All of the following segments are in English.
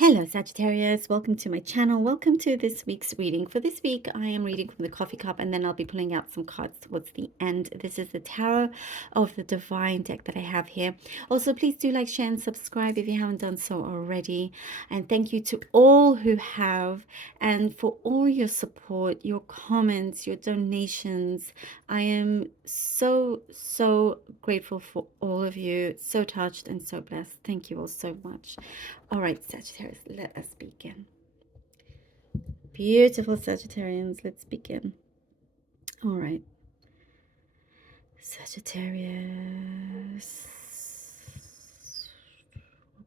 Hello Sagittarius, welcome to my channel. Welcome to this week's reading. For this week, I am reading from the coffee cup and then I'll be pulling out some cards towards the end. This is the Tarot of the Divine deck that I have here. Also, please do like, share and subscribe if you haven't done so already. And thank you to all who have and for all your support, your comments, your donations. I am so grateful for all of you. So touched and so blessed. Thank you all so much. All right, Sagittarius, let us begin. Beautiful Sagittarians, let's begin. All right. Sagittarius.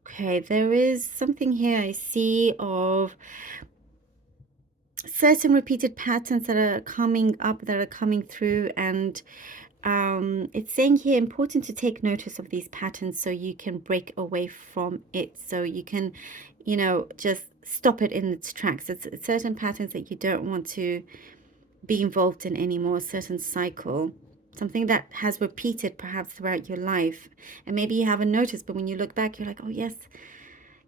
Okay, there is something here I see of certain repeated patterns that are coming up, that are coming through, and it's saying here important to take notice of these patterns so you can break away from it, so you can, you know, just stop it in its tracks. It's certain patterns that you don't want to be involved in anymore, a certain cycle, something that has repeated perhaps throughout your life, and maybe you haven't noticed, but when you look back you're like, oh yes,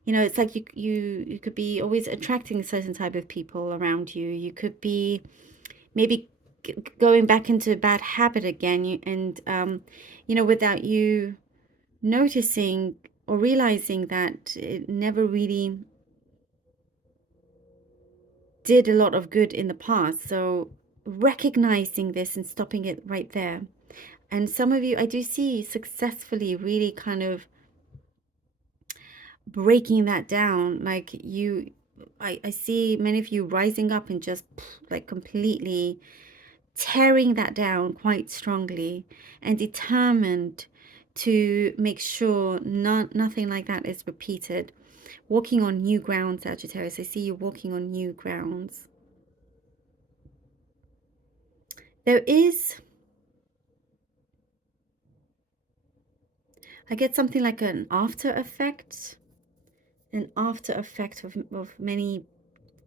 you know, it's like you could be always attracting a certain type of people around you. You could be maybe going back into a bad habit again, you know, without you noticing or realizing that it never really did a lot of good in the past. So recognizing this and stopping it right there. And some of you, I do see successfully really kind of breaking that down. Like I see many of you rising up and just like completely tearing that down quite strongly and determined to make sure nothing like that is repeated. Walking on new ground, Sagittarius. I see you walking on new grounds. There is, I get something like an after effect of many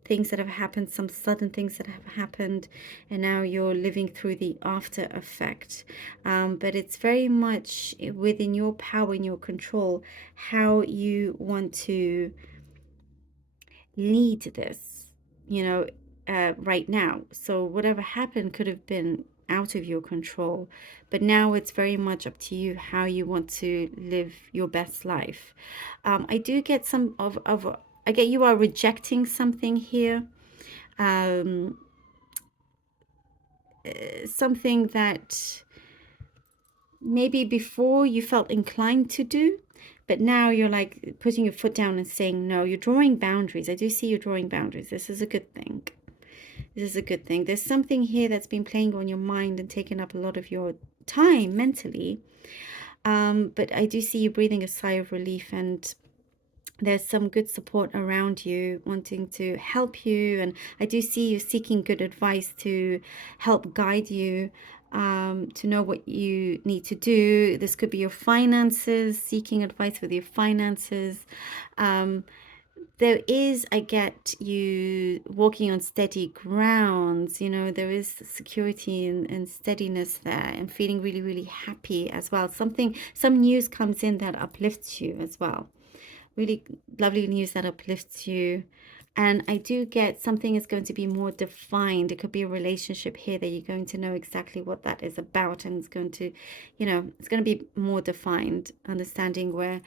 things that have happened, some sudden things that have happened, and now you're living through the after effect. But it's very much within your power and your control how you want to lead this, you know, right now. So whatever happened could have been out of your control, but now it's very much up to you how you want to live your best life. I do get some I get you are rejecting something here, something that maybe before you felt inclined to do, but now you're like putting your foot down and saying no. You're drawing boundaries. I do see you drawing boundaries. This is a good thing. This is a good thing. There's something here that's been playing on your mind and taking up a lot of your time mentally. But I do see you breathing a sigh of relief, and there's some good support around you wanting to help you. And I do see you seeking good advice to help guide you, to know what you need to do. This could be your finances, seeking advice with your finances. There is, I get you walking on steady grounds, you know, there is security and steadiness there, and feeling really happy as well. Some news comes in that uplifts you as well. Really lovely news that uplifts you. And I do get something is going to be more defined. It could be a relationship here that you're going to know exactly what that is about, and it's going to, you know, it's going to be more defined, understanding where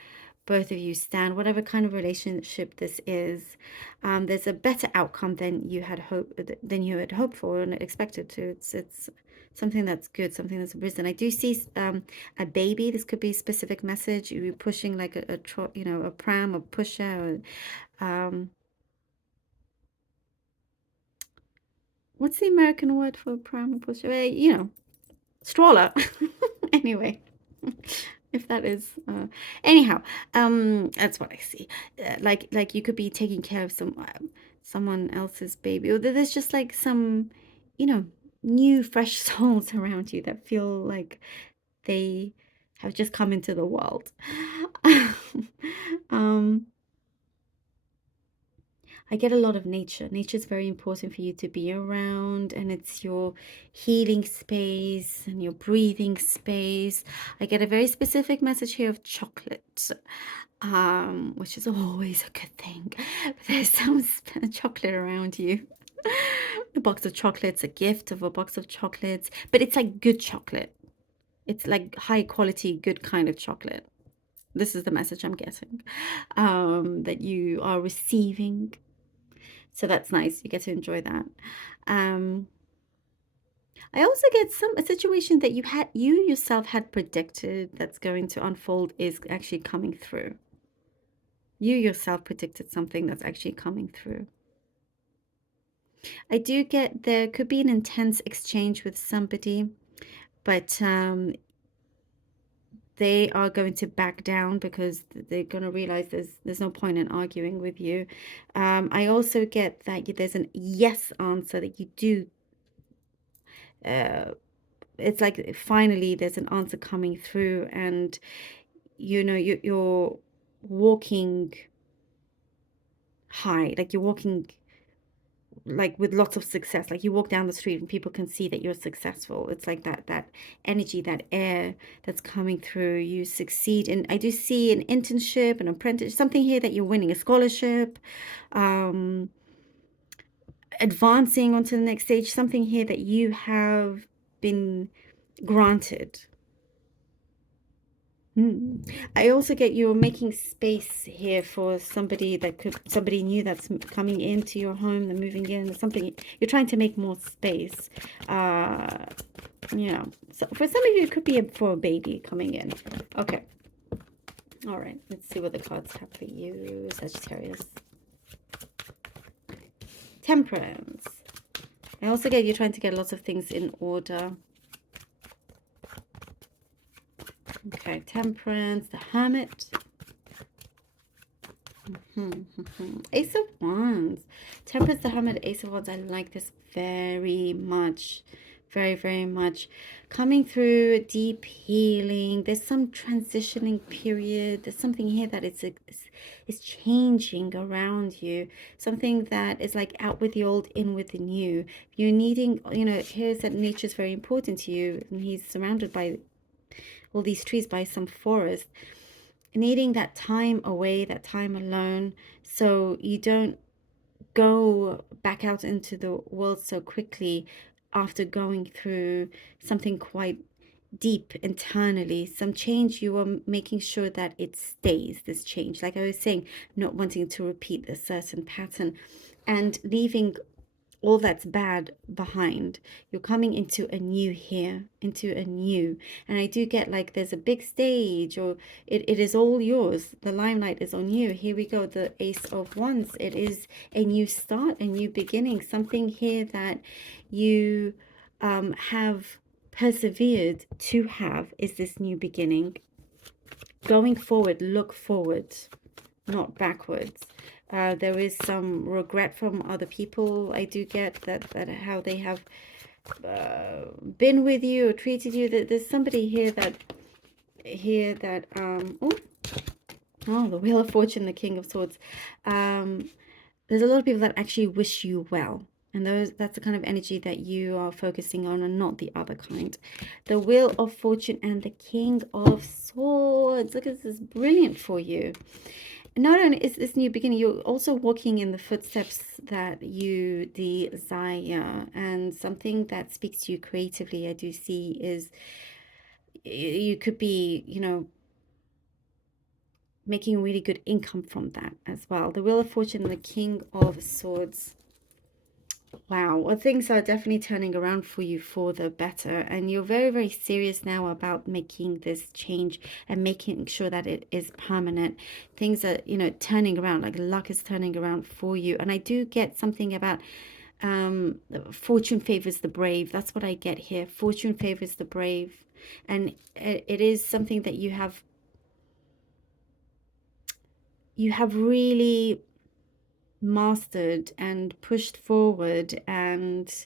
both of you stand, whatever kind of relationship this is. There's a better outcome than you had hoped for and expected to. It's something that's good, something that's risen. I do see a baby. This could be a specific message. You're pushing like you know, a pram, a pusher, or, what's the American word for pram and pusher? You know, stroller. Anyway, if that is, anyhow, that's what I see. Like you could be taking care of someone else's baby, or there's just like some, you know, new fresh souls around you that feel like they have just come into the world. um I get a lot of nature. Nature is very important for you to be around, and it's your healing space and your breathing space. I get a very specific message here of chocolate, which is always a good thing. There's some chocolate around you. A box of chocolates, a gift of a box of chocolates, but it's like good chocolate. It's like high quality, good kind of chocolate. This is the message I'm getting, that you are receiving. So that's nice. You get to enjoy that. I also get a situation that you yourself had predicted that's going to unfold is actually coming through. You yourself predicted something that's actually coming through. I do get there could be an intense exchange with somebody, but they are going to back down because they're going to realize there's no point in arguing with you. I also get that there's an yes answer that you do. It's like finally there's an answer coming through, and you know you're walking high, like you're walking like with lots of success, like you walk down the street and people can see that you're successful. It's like that energy, that air that's coming through. You succeed, and I do see an internship, an apprentice, something here that you're winning a scholarship, advancing onto the next stage, something here that you have been granted. I also get you're making space here for somebody somebody new that's coming into your home, they're moving in, something you're trying to make more space. Yeah, so for some of you it could be for a baby coming in. Okay, all right, let's see what the cards have for you, Sagittarius. Temperance. I also get you're trying to get lots of things in order. Okay, Temperance, the Hermit. Ace of Wands. Temperance, the Hermit, Ace of Wands. I like this very much. Very, very much. Coming through deep healing. There's some transitioning period. There's something here that is changing around you. Something that is like out with the old, in with the new. You're needing, here's that nature's very important to you. And he's surrounded by all these trees, by some forest, needing that time away, that time alone, so you don't go back out into the world so quickly after going through something quite deep internally, some change. You are making sure that it stays, this change, like I was saying, not wanting to repeat a certain pattern and leaving all that's bad behind. You're coming into a new here, into a new. And I do get like there's a big stage, or it is all yours. The limelight is on you. Here we go, the Ace of Wands. It is a new start, a new beginning, something here that you have persevered to have is this new beginning. Going forward, look forward, not backwards. There is some regret from other people. I do get that how they have been with you or treated you. There's somebody here that oh, the Wheel of Fortune, the King of Swords. There's a lot of people that actually wish you well. And that's the kind of energy that you are focusing on, and not the other kind. The Wheel of Fortune and the King of Swords. Look at this, is brilliant for you. Not only is this new beginning, you're also walking in the footsteps that you desire, and something that speaks to you creatively, I do see, is you could be, making really good income from that as well. The Wheel of Fortune and the King of Swords. Wow, well, things are definitely turning around for you for the better, and you're very, very serious now about making this change and making sure that it is permanent. Things are, turning around, like luck is turning around for you. And I do get something about fortune favors the brave. That's what I get here. Fortune favors the brave, and it is something that you have really mastered and pushed forward, and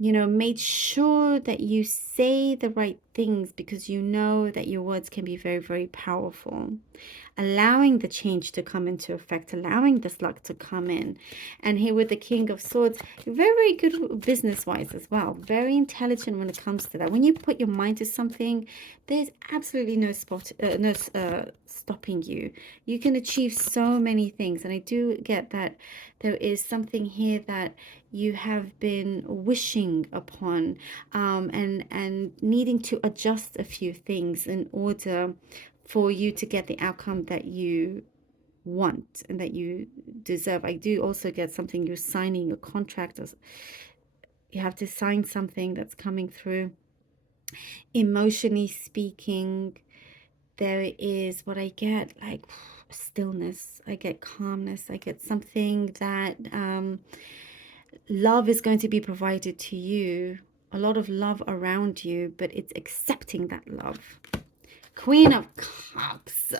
made sure that you say the right things, because you know that your words can be very, very powerful. allowing the change to come into effect, allowing this luck to come in. And here with the King of Swords, very, very good business-wise as well. Very intelligent when it comes to that. When you put your mind to something, there's absolutely no stopping you. You can achieve so many things. And I do get that there is something here that you have been wishing upon, and needing to adjust a few things in order for you to get the outcome that you want and that you deserve. I do also get something, you're signing a contract, or you have to sign something that's coming through. Emotionally speaking, there is what I get, like stillness, I get calmness, I get something that love is going to be provided to you, a lot of love around you, but it's accepting that love. Queen of Cups.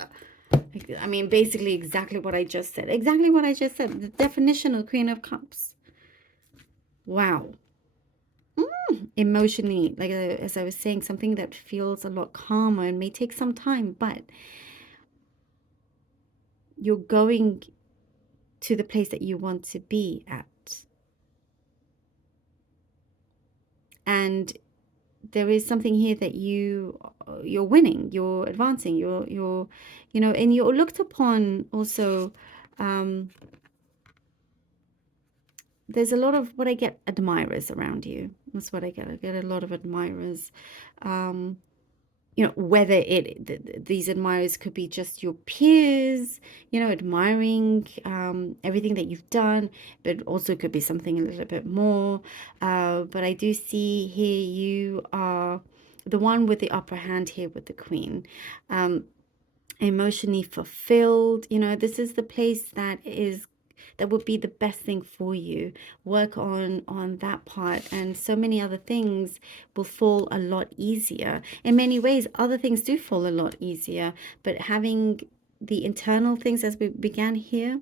I mean, basically exactly what I just said. Exactly what I just said. The definition of Queen of Cups. Wow. Emotionally, like as I was saying, something that feels a lot calmer and may take some time, but you're going to the place that you want to be at. And there is something here that you're winning, you're advancing, you're you know, and you're looked upon also. There's a lot of what I get, admirers around you. That's what I get. I get a lot of admirers. You know, whether these admirers could be just your peers, you know, admiring everything that you've done, but also could be something a little bit more. But I do see here you are the one with the upper hand here with the Queen. Emotionally fulfilled. You know, this is the place that would be the best thing for you. Work on that part, and so many other things will fall a lot easier. In many ways, other things do fall a lot easier, but having the internal things, as we began here,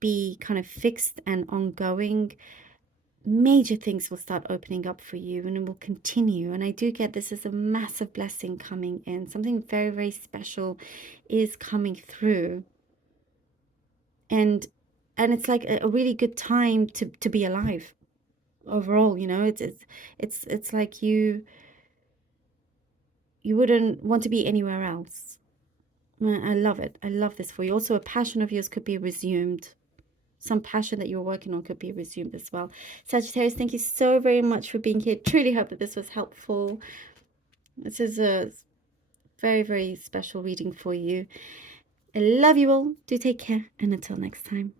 be kind of fixed and ongoing, major things will start opening up for you, and it will continue. And I do get this is a massive blessing coming in. Something very, very special is coming through. And it's like a really good time to be alive overall. You know, it's like you wouldn't want to be anywhere else. I love it. I love this for you. Also, a passion of yours could be resumed. Some passion that you're working on could be resumed as well. Sagittarius, thank you so very much for being here. Truly hope that this was helpful. This is a very, very special reading for you. I love you all. Do take care, and until next time.